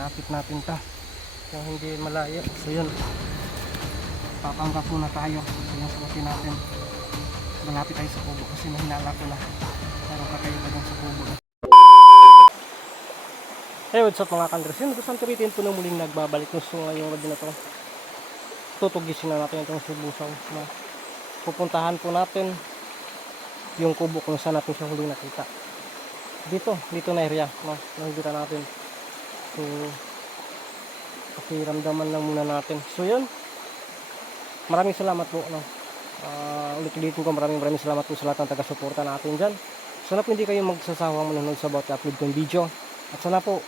malapit natin ta, yung hindi malayo. So yun, papangga po na tayo. So yung suotin natin, malapit tayo sa kubo kasi nahinala ko na parang kakaiba dun sa kubo. Hey, what's up mga kandres? Yun, gusto turitin po na muling nagbabalik. Gusto ngayong gabi na to, tutugisin na natin itong sibusaw na pupuntahan po natin yung kubo kung saan natin siya huling nakita. Dito na area, no? Nakikita natin. So, pakiramdaman lang muna natin. So, yun. Maraming salamat po, no? Ulit-ulitin ko, maraming salamat po sa lahat ng taga-suporta natin dyan. Sana po hindi kayo magsasawang manonood sa bawat upload kong video. At sana po,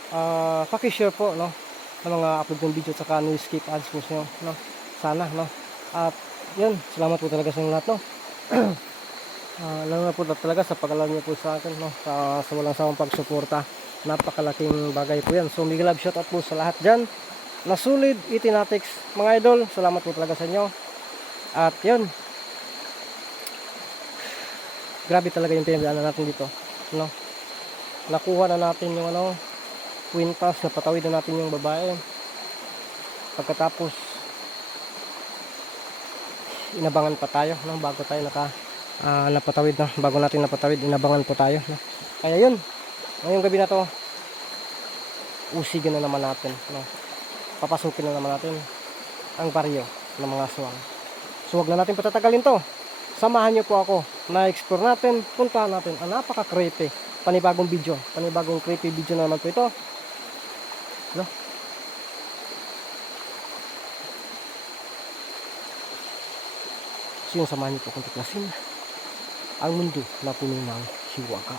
pakishare po, no? Ng mga upload kong video at saka no skip ads po nyo, no? Sana, no? At, yun. Salamat po talaga sa inyo lahat, no? Lalo na po talaga sa pag-alala niyo po sa akin, no? Sa walang sawang pagsuporta, napakalaking bagay po yan. So mega love shoutout po sa lahat dyan na solid itinatics mga idol. Salamat po talaga sa inyo. At yun, grabe talaga yung pinagdaanan natin dito, no? Nakuha na natin yung kwintas, napatawid na natin yung babae. Pagkatapos inabangan pa tayo, no? Bago tayo napatawid na, bago natin napatawid, inabangan po tayo, no? Kaya yun, ngayong gabi na to, usigin na naman natin, no? Papasukin na naman natin ang baryo ng mga aswang. So wag na natin patatagalin to, samahan nyo po ako na explore natin, puntahan natin ang napaka creepy, panibagong creepy video na naman po ito, no? So yung samahan nyo po kung tuklasin ang mundo na puno ng hiwaga.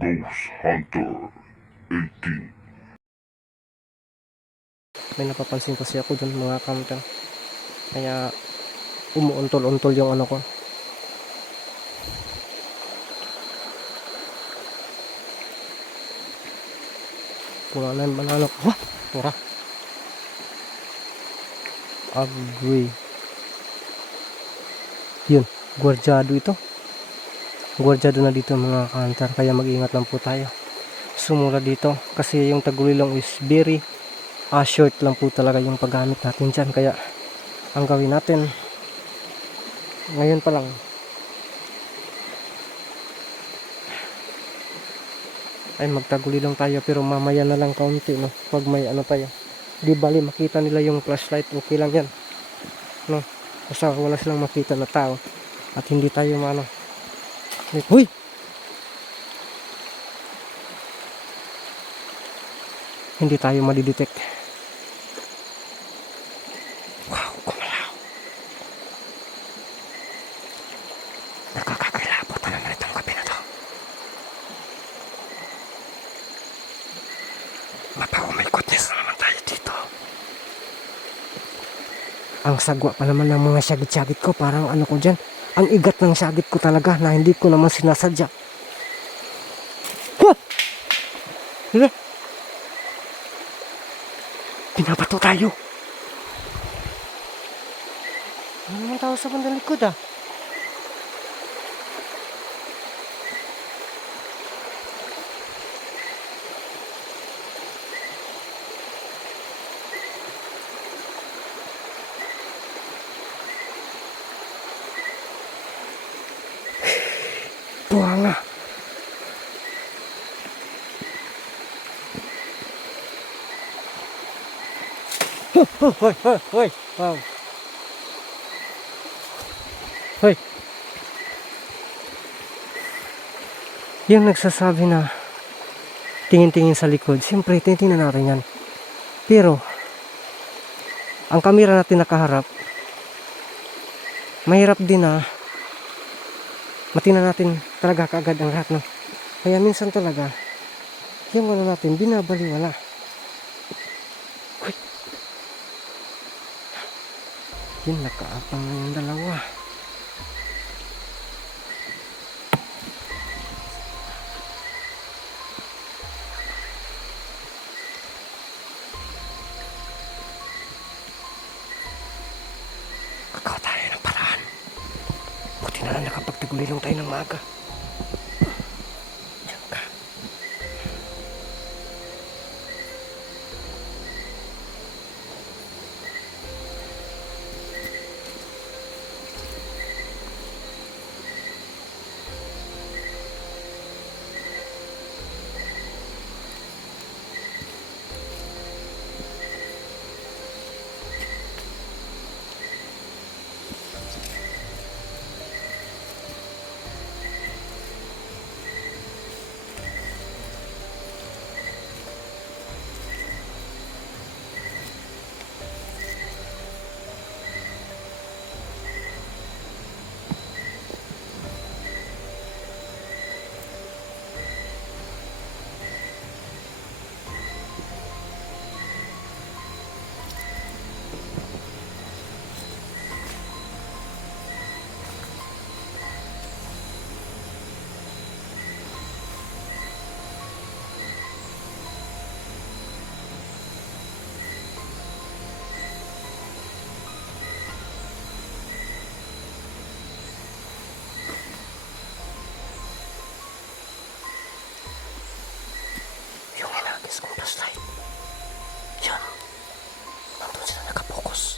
Ghost Hunter 18. May napapansin kasi ako dun mga counter, kaya umuuntol-untol yung ano ko. Pura na yung banana ko. Pura. Agree. Yun. Gwardyado ito. Gwardyado na dito mga kantar. Kaya mag-ingat lang po tayo. Sumula dito. Kasi yung tagulilong is very short lang po talaga yung paggamit natin dyan. Kaya ang gawin natin ngayon pa lang, ay magtaguli lang tayo, pero mamaya na lang kaunti, no? Pag may tayo, di bali makita nila yung flashlight, okay lang yan, no? Basta wala silang makita na tao at hindi tayo huy, hindi tayo madidetect. Wow, kumalaw. Nakakakilabot na naman itong gabi na to. Oh my goodness, naman tayo dito. Ang sagwa pa naman ng mga syagit-syagit ko. Parang ko dyan, ang igat ng syagit ko talaga na hindi ko naman sinasadya. Huh! Pinabato tayo. Ano naman tao sa bandang likod Buanga. Hoy. Wow. Hoy. Yung nagsasabi na tingin-tingin sa likod, siyempre titingnan natin yan. Pero ang kamera natin nakaharap, mahirap din matingnan natin talaga kaagad ang lahat, no? Kaya minsan talaga yung natin binabaliwala. Uy, yun, nakaapang na yung dalawa. Gagawa tayo ng paraan. Buti na lang nakapagtagulilong tayo ng maaga. Diyan ka. Yung hinagis kong flashlight. Yan. Nandun sila nakapokus.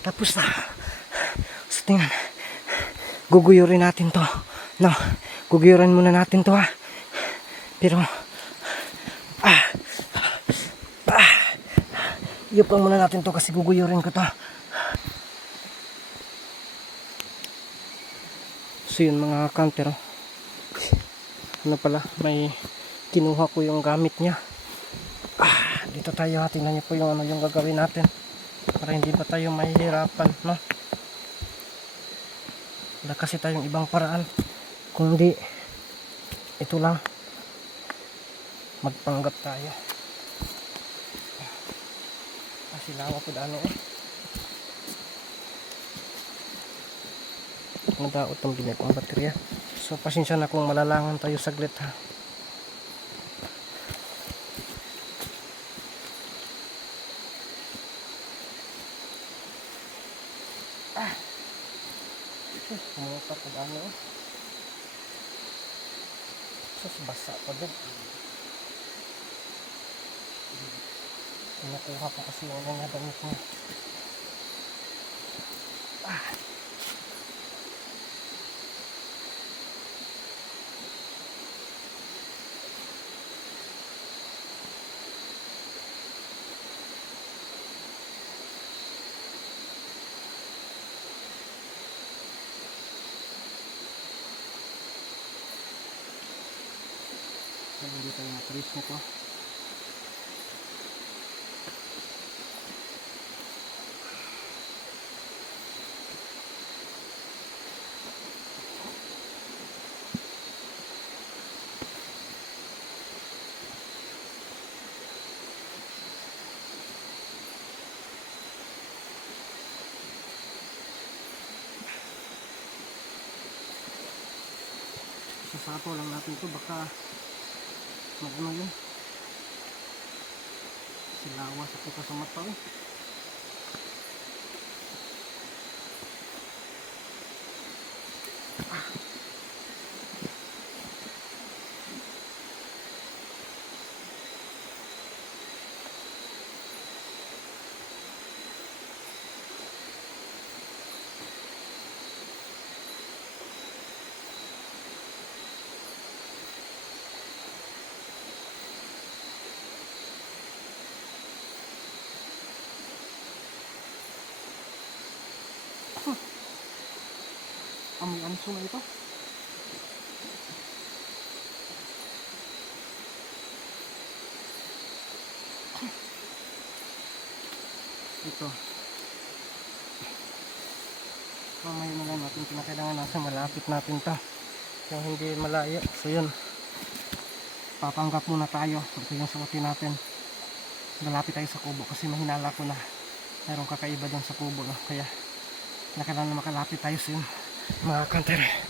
Tapos na. So, tingnan. Guguyurin natin to. No, guguyurin muna natin to ha. Pero, iyupan muna natin to kasi guguyurin ko to. So yun mga counter. Ano pala, may kinuha ko yung gamit niya. Dito tayo, tingnan niyo po yung ano yung gagawin natin. Para hindi pa tayo mahihirapan, no? Wala kasi tayong ibang paraan. Kung hindi, ito lang. Magpanggap tayo. Silawa po ano eh. Nadaot ng binig ang baterya. So pasensya na kung malalangan tayo saglit ha. Pumuta po ano eh. Sus, basa pa din. Nakuha ko kasi yung mga damit mo. So, hindi tayo makalis nito. Sasapo lang natin ito, baka magano yun, silawa sa kita sa mata eh. May anso na ito. Ito. Mamaya na lang natin pinakailangan nasa malapit natin ta. Kaya hindi malayo. So yun. Papanggap muna tayo. Ito yung suotin natin. Malapit tayo sa kubo kasi mahinala ko na mayroong kakaiba doon sa kubo. No? Kaya kailangan na makalapit tayo sa yun. Mga kanter.